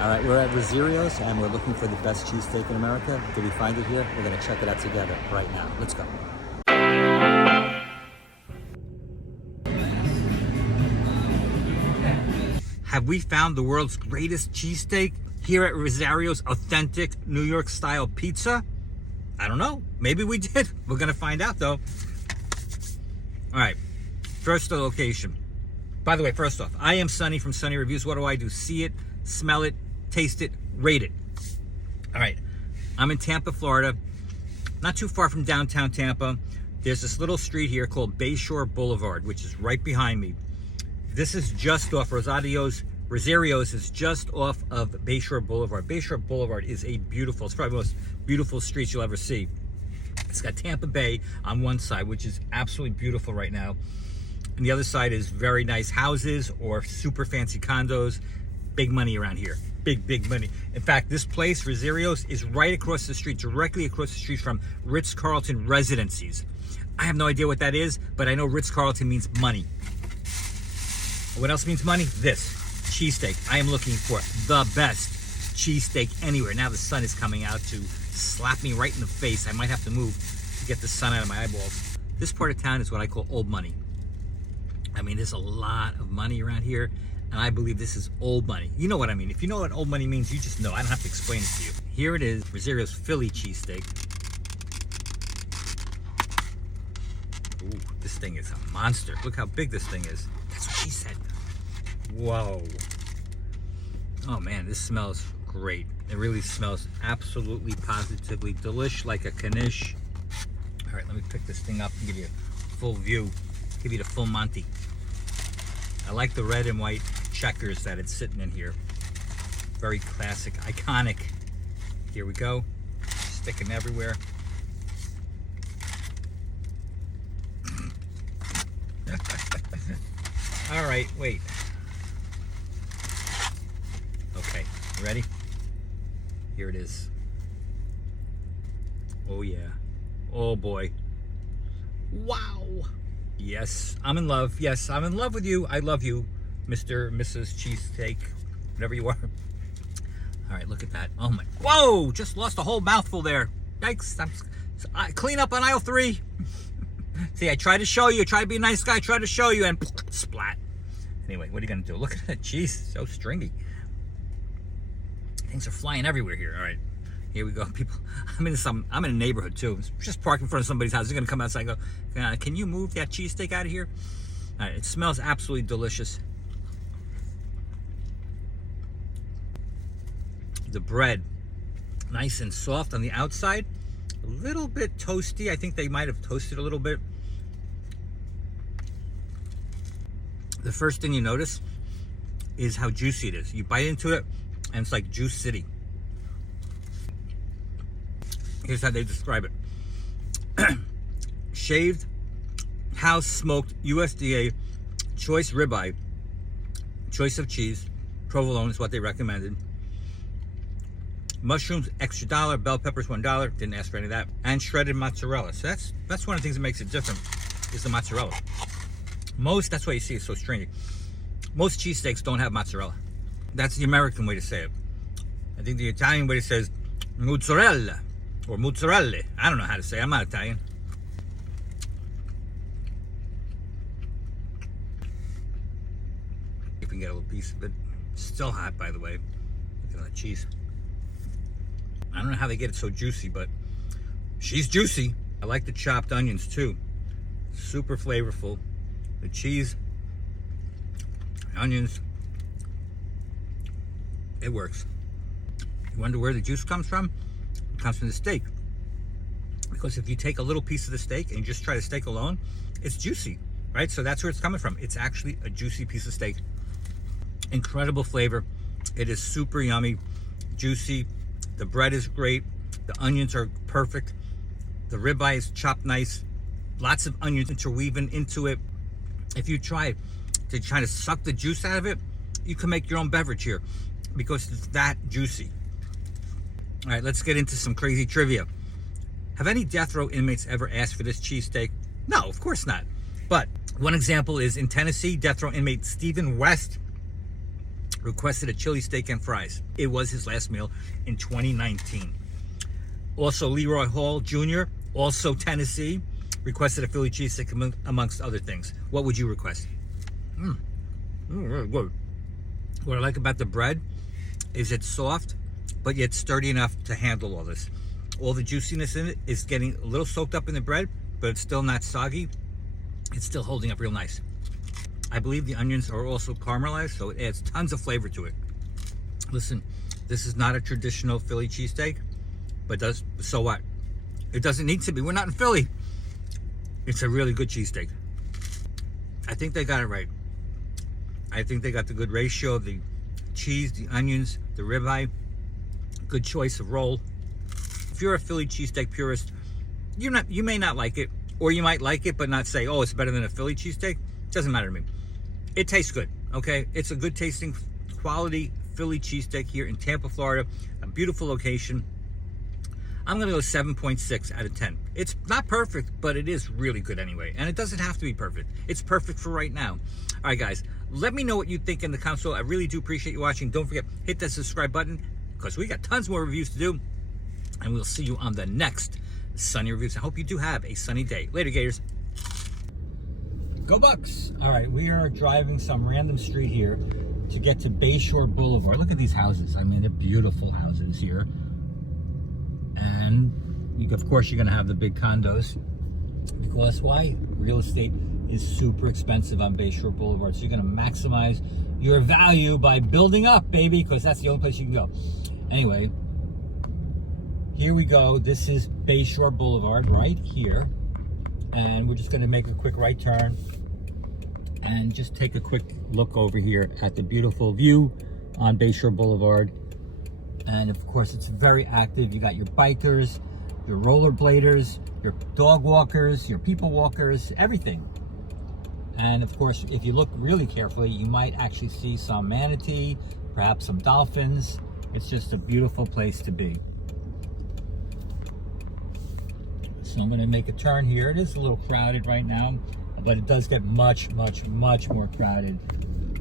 All right, we're at Reziero's and we're looking for the best cheesesteak in America. Did we find it here? We're gonna check it out together right now. Let's go. Have we found the world's greatest cheesesteak here at Reziero's authentic New York style pizza? I don't know. Maybe we did. We're gonna find out though. All right, first the location. By the way, first off, I am Sonny from Sonny Reviews. What do? See it, smell it, taste it, rate it. All right, I'm in Tampa, Florida, not too far from downtown Tampa. There's this little street here called Bayshore Boulevard, which is right behind me. This is just off Reziero's is just off of Bayshore Boulevard. Bayshore Boulevard is a beautiful, it's probably the most beautiful streets you'll ever see. It's got Tampa Bay on one side, which is absolutely beautiful right now. And the other side is very nice houses or super fancy condos. Big money around here. Big money. In fact, this place, Reziero's, is right across the street, directly across the street from Ritz Carlton Residences. I have no idea what that is, but I know Ritz Carlton means money. What else means money? This, cheesesteak. I am looking for the best cheesesteak anywhere. Now the sun is coming out to slap me right in the face. I might have to move to get the sun out of my eyeballs. This part of town is what I call old money. I mean, there's a lot of money around here, and I believe this is old money. You know what I mean. If you know what old money means, you just know. I don't have to explain it to you. Here it is, Reziero's Philly cheesesteak. Ooh, this thing is a monster. Look how big this thing is. That's what she said. Whoa. Oh man, this smells great. It really smells absolutely, positively delish, like a knish. All right, let me pick this thing up and give you a full view. Give you the full Monty. I like the red and white checkers that it's sitting in here. Very classic, iconic. Here we go. Sticking everywhere. All right, wait. Okay, you ready? Here it is. Oh yeah. Oh boy. Wow. Yes, I'm in love. Yes, I'm in love with you. I love you, Mr. Mrs. Cheesesteak, whatever you are. All right, look at that. Oh my, whoa, just lost a whole mouthful there. Yikes, clean up on aisle 3. See, I tried to show you, try to be a nice guy, try to show you, and splat. Anyway, what are you gonna do? Look at that cheese, so stringy. Things are flying everywhere here. All right, here we go. People, I'm in a neighborhood too. Just parked in front of somebody's house. They're gonna come outside and go, can you move that cheesesteak out of here? All right, it smells absolutely delicious. The bread, nice and soft on the outside. A little bit toasty. I think they might have toasted a little bit. The first thing you notice is how juicy it is. You bite into it, and it's like Juice City. Here's how they describe it. Shaved, house smoked, USDA, choice ribeye, choice of cheese, provolone is what they recommended. Mushrooms, extra $1, bell peppers, $1, didn't ask for any of that, and shredded mozzarella. So that's one of the things that makes it different, is the mozzarella. That's why you see it's so stringy. Most cheesesteaks don't have mozzarella. That's the American way to say it. I think the Italian way to say it is mozzarella, or mozzarella. I don't know how to say it. I'm not Italian. You can get a little piece of it. Still hot, by the way. Look at that cheese. I don't know how they get it so juicy, but she's juicy. I like the chopped onions too. Super flavorful. The cheese, onions, it works. You wonder where the juice comes from? It comes from the steak. Because if you take a little piece of the steak and you just try the steak alone, it's juicy, right? So that's where it's coming from. It's actually a juicy piece of steak. Incredible flavor. It is super yummy, juicy. The bread is great. The onions are perfect. The ribeye is chopped nice. Lots of onions interweaving into it. If you try to suck the juice out of it, you can make your own beverage here because it's that juicy. All right, let's get into some crazy trivia. Have any death row inmates ever asked for this cheesesteak? No, of course not. But one example is in Tennessee, death row inmate Stephen West requested a chili steak and fries. It was his last meal in 2019. Also, Leroy Hall Jr., also Tennessee, requested a Philly cheesesteak amongst other things. What would you request? Really good. What I like about the bread is it's soft, but yet sturdy enough to handle all this. All the juiciness in it is getting a little soaked up in the bread, but it's still not soggy. It's still holding up real nice. I believe the onions are also caramelized, so it adds tons of flavor to it. Listen, this is not a traditional Philly cheesesteak, but so what? It doesn't need to be. We're not in Philly. It's a really good cheesesteak. I think they got it right. I think they got the good ratio of the cheese, the onions, the ribeye. Good choice of roll. If you're a Philly cheesesteak purist, you may not like it, or you might like it but not say, oh, it's better than a Philly cheesesteak. Doesn't matter to me. It tastes good, okay? It's a good tasting, quality Philly cheesesteak here in Tampa, Florida. A beautiful location. I'm gonna go 7.6 out of 10. It's not perfect, but it is really good anyway. And it doesn't have to be perfect. It's perfect for right now. All right, guys, let me know what you think in the console. I really do appreciate you watching. Don't forget, hit that subscribe button, because we got tons more reviews to do. And we'll see you on the next Sunny Reviews. I hope you do have a sunny day. Later, Gators. Go Bucks! All right, we are driving some random street here to get to Bayshore Boulevard. Look at these houses. I mean, they're beautiful houses here. And of course, you're gonna have the big condos. Because why? Real estate is super expensive on Bayshore Boulevard. So you're gonna maximize your value by building up, baby, because that's the only place you can go. Anyway, here we go. This is Bayshore Boulevard right here. And we're just gonna make a quick right turn and just take a quick look over here at the beautiful view on Bayshore Boulevard. And of course, it's very active. You got your bikers, your rollerbladers, your dog walkers, your people walkers, everything. And of course, if you look really carefully, you might actually see some manatee, perhaps some dolphins. It's just a beautiful place to be. So I'm gonna make a turn here. It is a little crowded right now, but it does get much, much, much more crowded,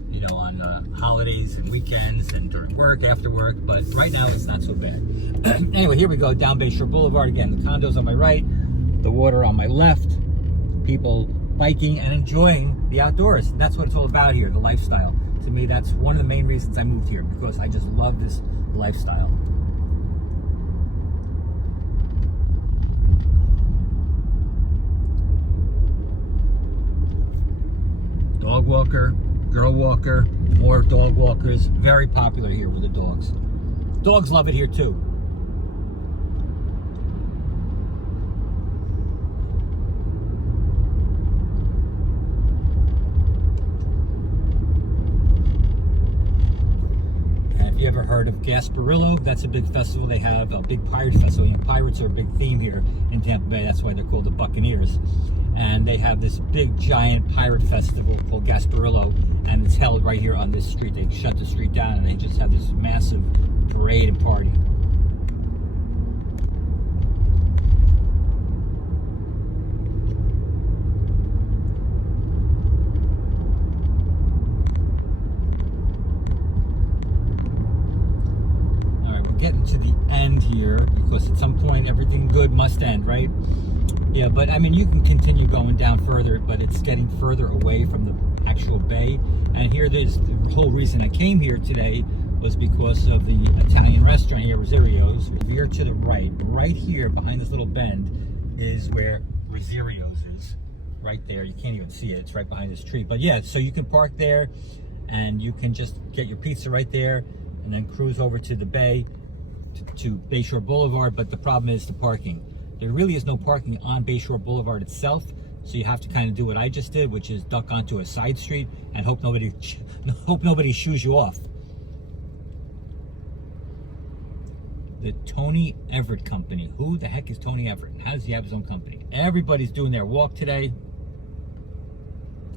you know, on holidays and weekends and during work, after work, but right now it's not so bad. Anyway, here we go, down Bayshore Boulevard. Again, the condos on my right, the water on my left, people biking and enjoying the outdoors. That's what it's all about here, the lifestyle. To me, that's one of the main reasons I moved here, because I just love this lifestyle. Dog walker, girl walker, more dog walkers. Very popular here with the dogs. Dogs love it here too. And if you ever heard of Gasparillo, that's a big festival they have, a big pirate festival. You know, pirates are a big theme here in Tampa Bay. That's why they're called the Buccaneers. And they have this big giant pirate festival called Gasparillo, and it's held right here on this street. They shut the street down and they just have this massive parade and party. All right, we're getting to the end here, because at some point everything good must end, right? Yeah, but I mean, you can continue going down further, but it's getting further away from the actual bay. And here, there's the whole reason I came here today was because of the Italian restaurant here, Reziero's. Here to the right here behind this little bend is where Reziero's is. Right there, you can't even see it. It's right behind this tree. But yeah, so you can park there, and you can just get your pizza right there, and then cruise over to the bay, to Bayshore Boulevard. But the problem is the parking. There really is no parking on Bayshore Boulevard itself, so you have to kind of do what I just did, which is duck onto a side street and hope nobody shoos you off. The Tony Everett Company. Who the heck is Tony Everett? How does he have his own company? Everybody's doing their walk today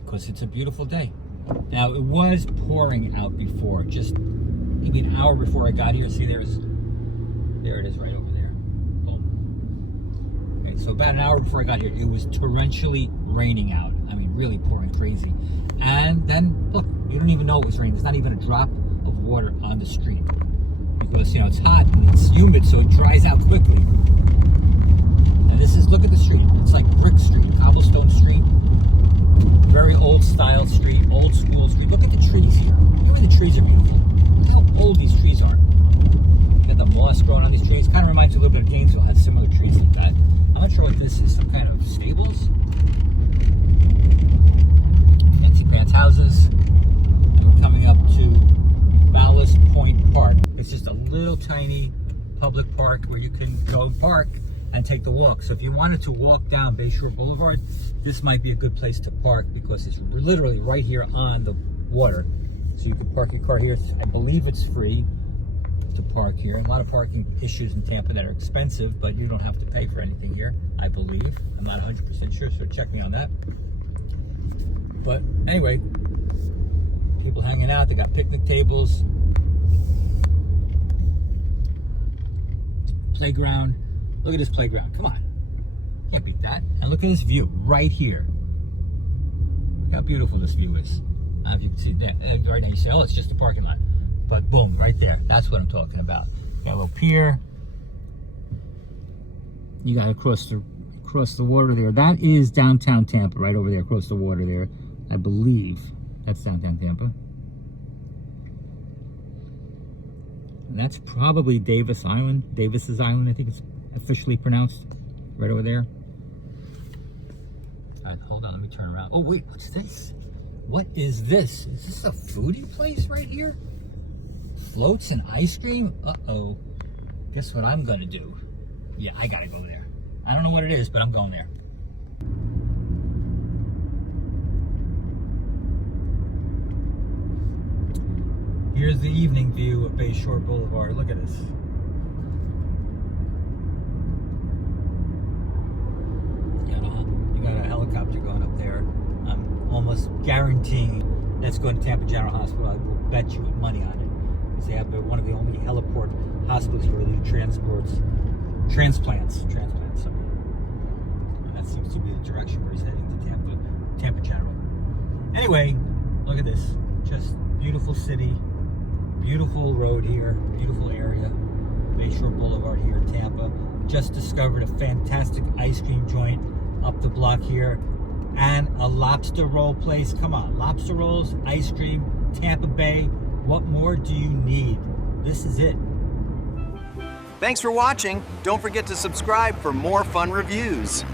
because it's a beautiful day. Now, it was pouring out before, just maybe an hour before I got here. See, there it is right over there. So about an hour before I got here, it was torrentially raining out. I mean, really pouring crazy. And then, look, you don't even know it was raining. There's not even a drop of water on the street because, you know, it's hot and it's humid, so it dries out quickly. And this is, look at the street. It's like brick street, cobblestone street. Very old style street, old school street. Look at the trees here. Look at the trees are beautiful. Look how old these trees are. Got the moss growing on these trees. Kind of reminds you a little bit of Gainesville. Has similar trees like that. I'm not sure what this is. Some kind of stables. Nancy Grant's houses. And we're coming up to Ballast Point Park. It's just a little tiny public park where you can go park and take the walk. So if you wanted to walk down Bayshore Boulevard, this might be a good place to park because it's literally right here on the water. So you can park your car here. I believe it's free to park here. A lot of parking issues in Tampa that are expensive, but you don't have to pay for anything here, I believe. I'm not 100% sure, so check me on that. But anyway, people hanging out. They got picnic tables, playground. Look at this playground. Come on. Can't beat that. And look at this view right here. Look how beautiful this view is. I don't know if you can see there. Right now you say, oh, it's just a parking lot. But boom, right there. That's what I'm talking about. Got a little pier. You got to cross the water there. That is downtown Tampa, right over there, across the water there. I believe that's downtown Tampa. And that's probably Davis's Island, I think it's officially pronounced, right over there. All right, hold on, let me turn around. Oh wait, what's this? What is this? Is this a foodie place right here? Floats and ice cream? Uh-oh. Guess what I'm gonna do? Yeah, I gotta go there. I don't know what it is, but I'm going there. Here's the evening view of Bayshore Boulevard. Look at this. You got a helicopter going up there. I'm almost guaranteeing that's going to Tampa General Hospital. I will bet you money on it. Because they have one of the only heliport hospitals where they do transplants, sorry. And that seems to be the direction where he's heading to Tampa General. Anyway, look at this. Just beautiful city. Beautiful road here, beautiful area. Bayshore Boulevard here in Tampa. Just discovered a fantastic ice cream joint up the block here. And a lobster roll place. Come on, lobster rolls, ice cream, Tampa Bay. What more do you need? This is it. Thanks for watching. Don't forget to subscribe for more fun reviews.